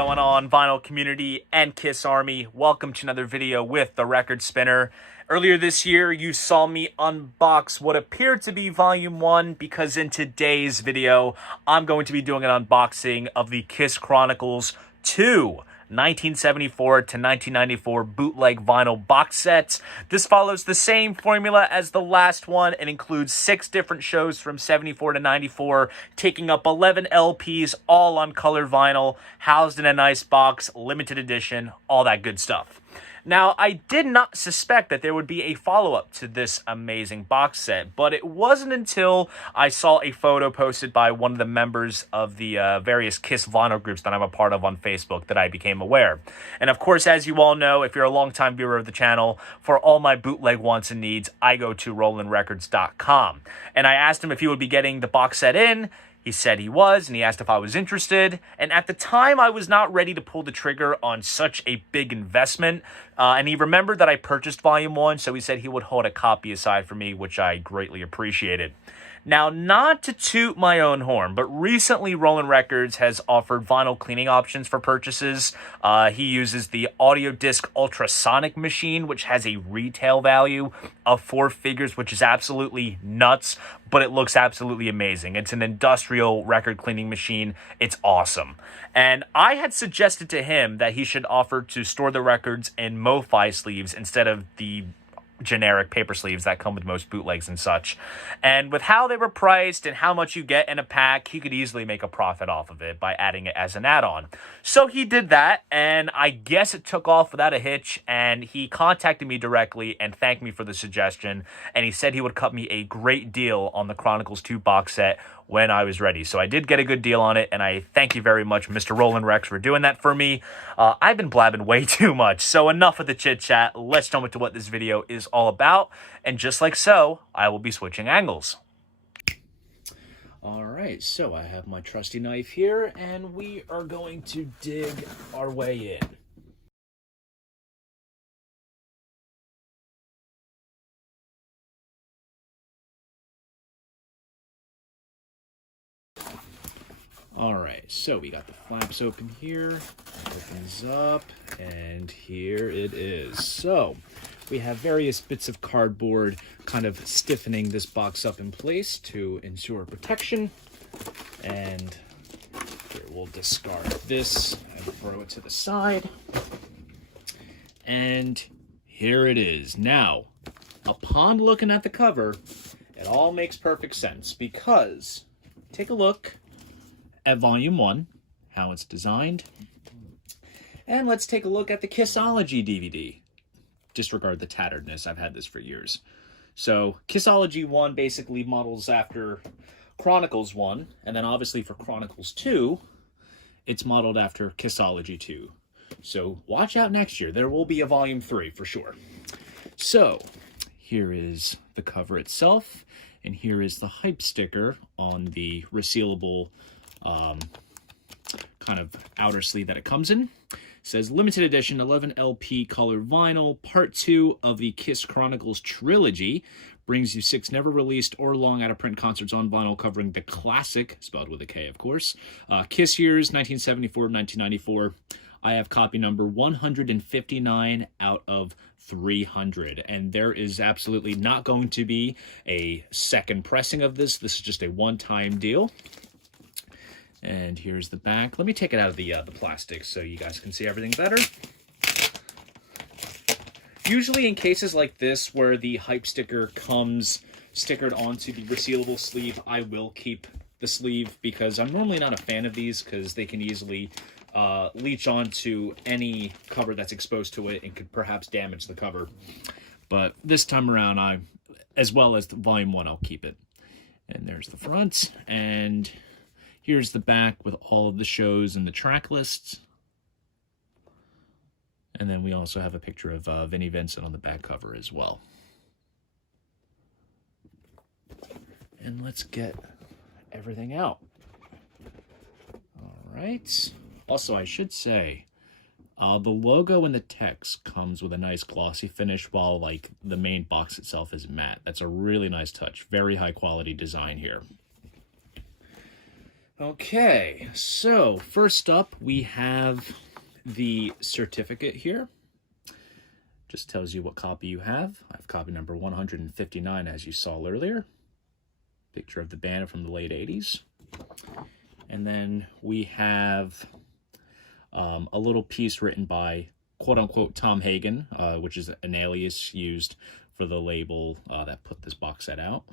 going on, vinyl community and Kiss Army? Welcome to another video with the Record Spinner. Earlier this year, you saw me unbox what appeared to be Volume 1 because in today's video, I'm going to be doing an unboxing of the Kiss Chronicles II 1974 to 1994 bootleg vinyl box sets. This follows the same formula as the last one and includes 6 different shows from 74 to 94, taking up 11 LPs, all on colored vinyl, housed in a nice box, limited edition, all that good stuff. Now, I did not suspect that there would be a follow-up to this amazing box set, but it wasn't until I saw a photo posted by one of the members of the various Kiss vinyl groups that I'm a part of on Facebook that I became aware. And of course, as you all know, if you're a longtime viewer of the channel, for all my bootleg wants and needs, I go to RollingRecords.com. And I asked him if he would be getting the box set in. He said he was, and he asked if I was interested. And at the time, I was not ready to pull the trigger on such a big investment. And he remembered that I purchased Volume 1, so he said he would hold a copy aside for me, which I greatly appreciated. Now, not to toot my own horn, but recently Rolling Records has offered vinyl cleaning options for purchases. He uses the Audio Disc Ultrasonic machine, which has a retail value of 4 figures, which is absolutely nuts, but it looks absolutely amazing. It's an industrial record cleaning machine. It's awesome. And I had suggested to him that he should offer to store the records in MoFi sleeves instead of the generic paper sleeves that come with most bootlegs and such. And with how they were priced and how much you get in a pack, he could easily make a profit off of it by adding it as an add-on. So he did that, and I guess it took off without a hitch, and he contacted me directly and thanked me for the suggestion, and he said he would cut me a great deal on the Chronicles II box set when I was ready. So I did get a good deal on it, and I thank you very much, Mr. Roland Rex, for doing that for me. I've been blabbing way too much, so enough of the chit-chat. Let's jump into what this video is all about, and just like so, I will be switching angles. All right, so I have my trusty knife here, and we are going to dig our way in. All right, so we got the flaps open here, opens up, and here it is. So we have various bits of cardboard kind of stiffening this box up in place to ensure protection. And here we'll discard this and throw it to the side. And here it is. Now, upon looking at the cover, it all makes perfect sense because take a look at Volume 1, how it's designed. And let's take a look at the Kissology DVD. Disregard the tatteredness, I've had this for years. So, Kissology 1 basically models after Chronicles 1, and then obviously for Chronicles 2, it's modeled after Kissology 2. So, watch out next year. There will be a Volume 3 for sure. So, here is the cover itself, and here is the hype sticker on the resealable kind of outer sleeve that it comes in. It says limited edition 11 LP color vinyl, part 2 of the Kiss Chronicles trilogy. Brings you 6 never released or long out of print concerts on vinyl covering the classic, spelled with a K of course, Kiss years 1974 to 1994. I have copy number 159 out of 300, and there is absolutely not going to be a second pressing of this. This is just a one-time deal. And here's the back. Let me take it out of the plastic so you guys can see everything better. Usually in cases like this where the hype sticker comes stickered onto the resealable sleeve, I will keep the sleeve because I'm normally not a fan of these because they can easily leach onto any cover that's exposed to it and could perhaps damage the cover. But this time around, as well as the Volume 1, I'll keep it. And there's the front, and here's the back with all of the shows and the track lists. And then we also have a picture of Vinnie Vincent on the back cover as well. And let's get everything out. All right. Also, I should say, the logo and the text comes with a nice glossy finish while like the main box itself is matte. That's a really nice touch. Very high quality design here. Okay, so first up we have the certificate here. Just tells you what copy you have. I have copy number 159, as you saw earlier. Picture of the band from the late 80s. And then we have a little piece written by quote-unquote Tom Hagen, which is an alias used for the label that put this box set out.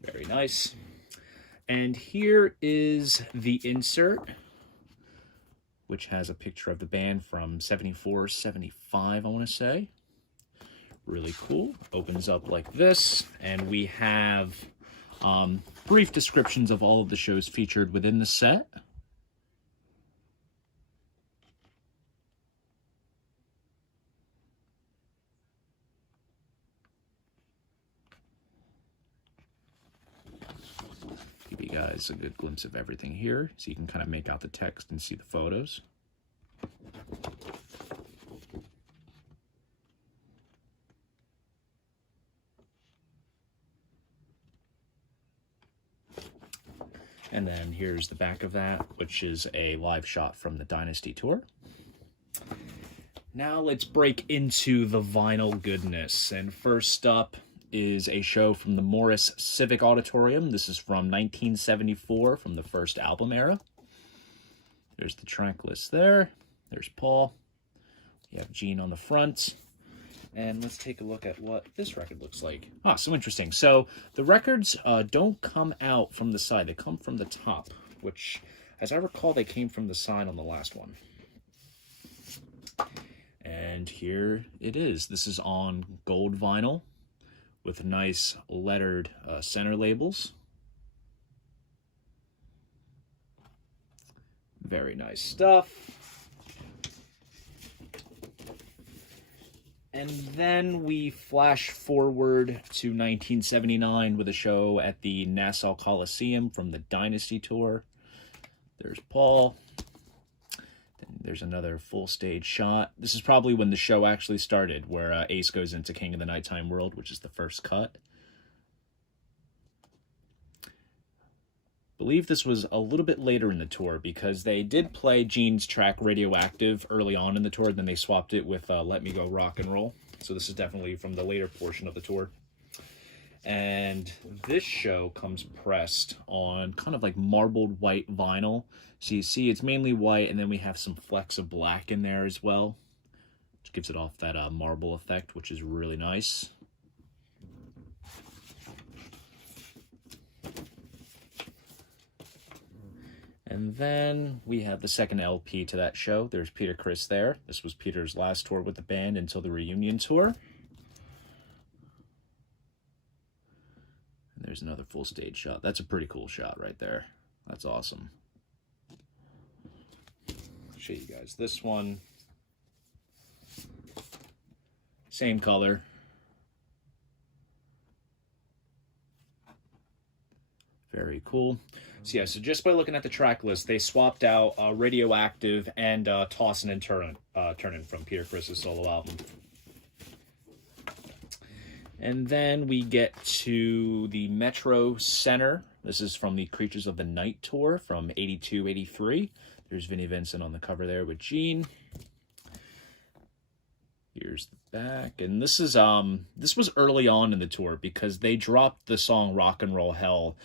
Very nice. And here is the insert, which has a picture of the band from 74, 75, I want to say. Really cool. Opens up like this, and we have brief descriptions of all of the shows featured within the set. Give you guys a good glimpse of everything here, so you can kind of make out the text and see the photos. And then here's the back of that, which is a live shot from the Dynasty Tour. Now let's break into the vinyl goodness. And first up is a show from the Morris Civic Auditorium. This is from 1974, from the first album era. There's the track list there. There's Paul. You have Gene on the front. And let's take a look at what this record looks like. Ah, so interesting. So the records don't come out from the side. They come from the top, which, as I recall, they came from the side on the last one. And here it is. This is on gold vinyl with nice lettered center labels. Very nice stuff. And then we flash forward to 1979 with a show at the Nassau Coliseum from the Dynasty Tour. There's Paul. Then there's another full stage shot. This is probably when the show actually started, where Ace goes into King of the Nighttime World, which is the first cut. I believe this was a little bit later in the tour, because they did play Gene's track Radioactive early on in the tour, then they swapped it with Let Me Go Rock and Roll. So this is definitely from the later portion of the tour. And this show comes pressed on kind of like marbled white vinyl. So you see it's mainly white, and then we have some flecks of black in there as well, which gives it off that marble effect, which is really nice. And then we have the second LP to that show. There's Peter Criss there. This was Peter's last tour with the band until the reunion tour. And there's another full stage shot. That's a pretty cool shot right there. That's awesome. I'll show you guys this one. Same color. Very cool. So yeah, so just by looking at the track list, they swapped out Radioactive and Tossin' and Turnin' from Peter Criss's solo album. And then we get to the Metro Center. This is from the Creatures of the Night tour from 82-83. There's Vinnie Vincent on the cover there with Gene. Here's the back, and this was early on in the tour, because they dropped the song Rock and Roll Hell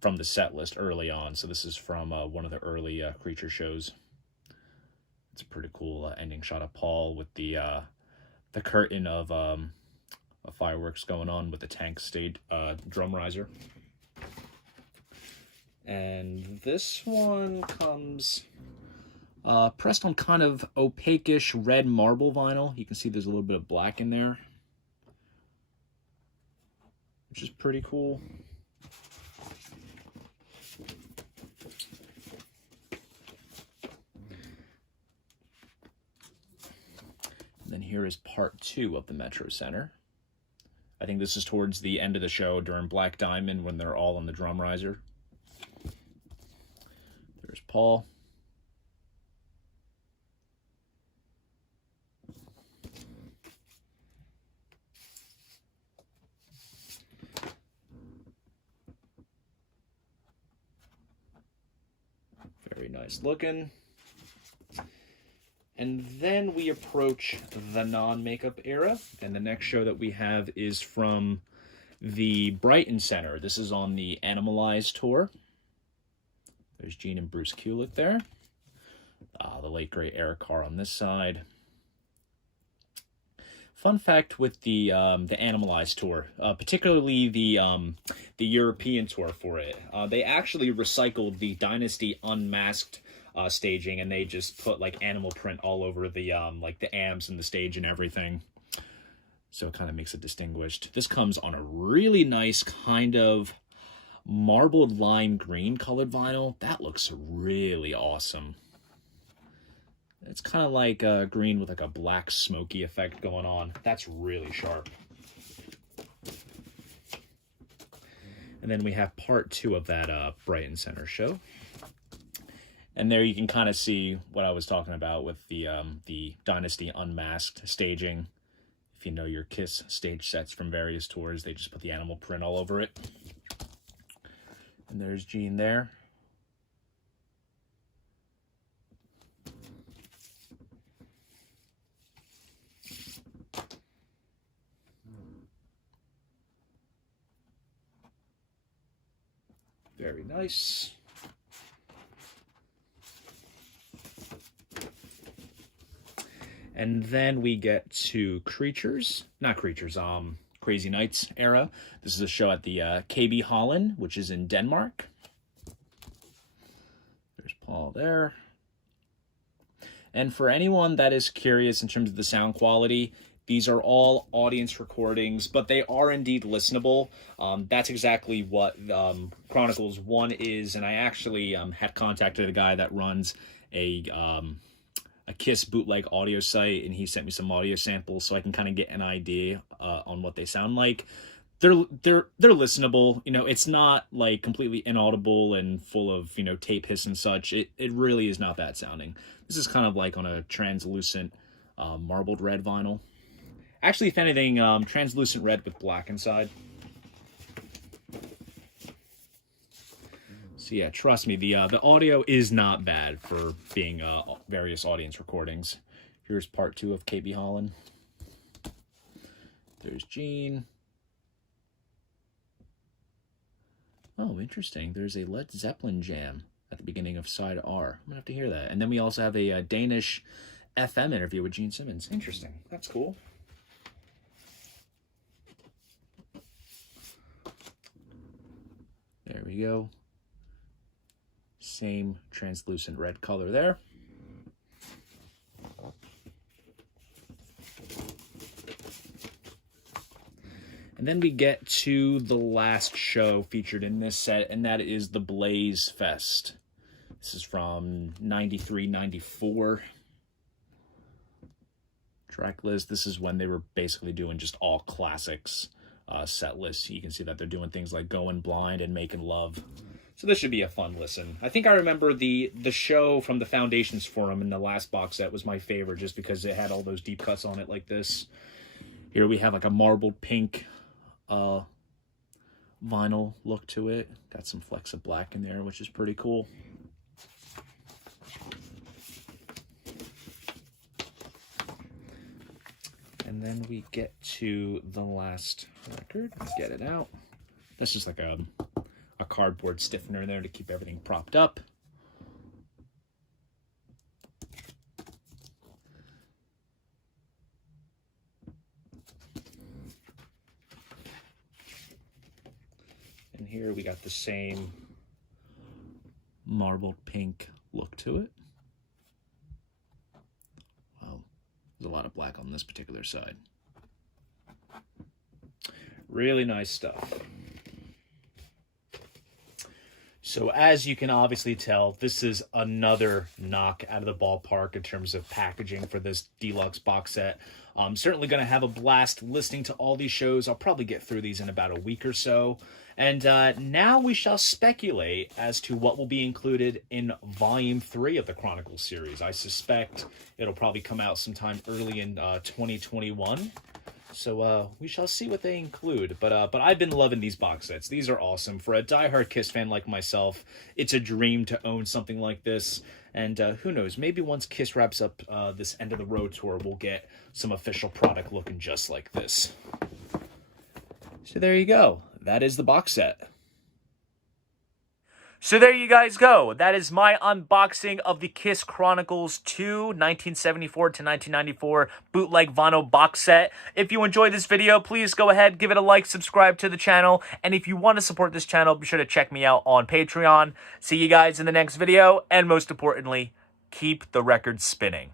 from the set list early on. So this is from one of the early Creature shows. It's a pretty cool ending shot of Paul with the curtain of fireworks going on with the tank stage drum riser. And this one comes pressed on kind of opaque-ish red marble vinyl. You can see there's a little bit of black in there, which is pretty cool. And then here is part 2 of the Metro Center. I think this is towards the end of the show during Black Diamond, when they're all on the drum riser. There's Paul. nice looking. And then we approach the non-makeup era, and the next show that we have is from the Brighton Center. This is on the Animalized tour. There's Gene and Bruce Kulick there. The late great Eric Carr on this side. Fun fact with the Animalized tour, particularly the European tour for it, they actually recycled the Dynasty Unmasked staging, and they just put like animal print all over the like the amps and the stage and everything. So it kind of makes it distinguished. This comes on a really nice kind of marbled lime green colored vinyl. That looks really awesome. It's kind of like green with like a black smoky effect going on. That's really sharp. And then we have part 2 of that Brighton Center show. And there you can kind of see what I was talking about with the Dynasty Unmasked staging. If you know your Kiss stage sets from various tours, they just put the animal print all over it. And there's Gene there. Very nice. And then we get to Crazy Nights era. This is a show at the KB Holland, which is in Denmark. There's Paul there. And for anyone that is curious in terms of the sound quality, these are all audience recordings, but they are indeed listenable. That's exactly what Chronicles 1 is, and I actually had contacted a guy that runs a Kiss bootleg audio site, and he sent me some audio samples so I can kind of get an idea on what they sound like. They're listenable. You know, it's not like completely inaudible and full of, you know, tape hiss and such. It really is not that sounding. This is kind of like on a translucent marbled red vinyl. Actually, if anything, translucent red with black inside. So yeah, trust me, the audio is not bad for being various audience recordings. Here's part 2 of KB Holland. There's Gene. Oh, interesting. There's a Led Zeppelin jam at the beginning of side R. I'm gonna have to hear that. And then we also have a Danish FM interview with Gene Simmons. Interesting. That's cool. There we go. Same translucent red color there. And then we get to the last show featured in this set, and that is the Blaze Fest. This is from 93, 94. Track list. This is when they were basically doing just all classics set lists. You can see that they're doing things like Going Blind and Making Love. So this should be a fun listen. I think I remember the show from the Foundations Forum in the last box set was my favorite, just because it had all those deep cuts on it like this. Here we have like a marbled pink vinyl look to it. Got some flecks of black in there, which is pretty cool. And then we get to the last record. Let's get it out. That's just like a cardboard stiffener there to keep everything propped up. And here we got the same marbled pink look to it. Wow, there's a lot of black on this particular side. Really nice stuff. So as you can obviously tell, this is another knock out of the ballpark in terms of packaging for this deluxe box set. I'm certainly going to have a blast listening to all these shows. I'll probably get through these in about a week or so. And now we shall speculate as to what will be included in Volume 3 of the Chronicles series. I suspect it'll probably come out sometime early in 2021. So we shall see what they include. But I've been loving these box sets. These are awesome. For a diehard Kiss fan like myself, it's a dream to own something like this. And who knows, maybe once Kiss wraps up this end of the road tour, we'll get some official product looking just like this. So there you go. That is the box set. So there you guys go. That is my unboxing of the Kiss Chronicles II 1974 to 1994 bootleg vinyl box set. If you enjoyed this video, please go ahead, give it a like, subscribe to the channel, and if you want to support this channel, be sure to check me out on Patreon. See you guys in the next video, and most importantly, keep the record spinning.